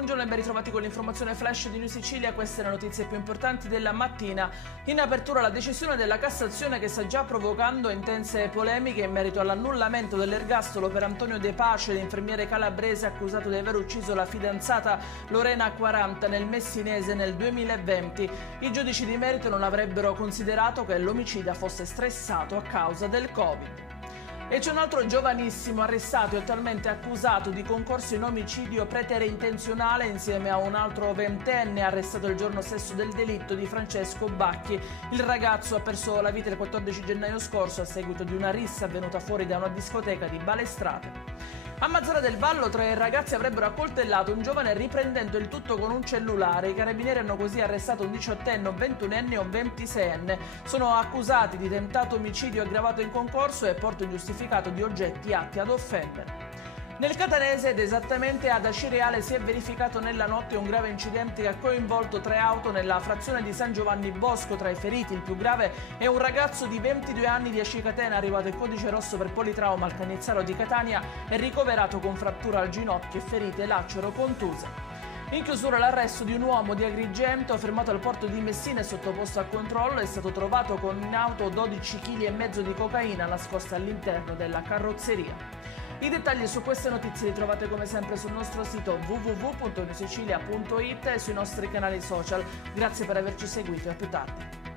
buongiorno e ben ritrovati con l'informazione flash di New Sicilia. Queste le notizie più importanti della mattina. In apertura la decisione della Cassazione che sta già provocando intense polemiche in merito all'annullamento dell'ergastolo per Antonio De Pace, l'infermiere calabrese accusato di aver ucciso la fidanzata Lorena 40 nel Messinese nel 2020. I giudici di merito non avrebbero considerato che l'omicida fosse stressato a causa del Covid. E c'è un altro giovanissimo arrestato e attualmente accusato di concorso in omicidio preterintenzionale insieme a un altro ventenne arrestato il giorno stesso del delitto di Francesco Bacchi. Il ragazzo ha perso la vita il 14 gennaio scorso a seguito di una rissa avvenuta fuori da una discoteca di Balestrate. A Mazara del Vallo 3 ragazzi avrebbero accoltellato un giovane riprendendo il tutto con un cellulare. I carabinieri hanno così arrestato un 18enne, un 21enne e un 26enne. Sono accusati di tentato omicidio aggravato in concorso e porto ingiustificato di oggetti atti ad offendere. Nel Catanese ed esattamente ad Acireale si è verificato nella notte un grave incidente che ha coinvolto 3 auto nella frazione di San Giovanni Bosco. Tra i feriti il più grave è un ragazzo di 22 anni di Acicatena arrivato in codice rosso per politrauma al Cannizzaro di Catania e ricoverato con frattura al ginocchio e ferite lacero contuse. In chiusura l'arresto di un uomo di Agrigento fermato al porto di Messina e sottoposto a controllo. È stato trovato con in auto 12,5 kg di cocaina nascosta all'interno della carrozzeria. I dettagli su queste notizie li trovate come sempre sul nostro sito www.newsicilia.it e sui nostri canali social. Grazie per averci seguito e a più tardi.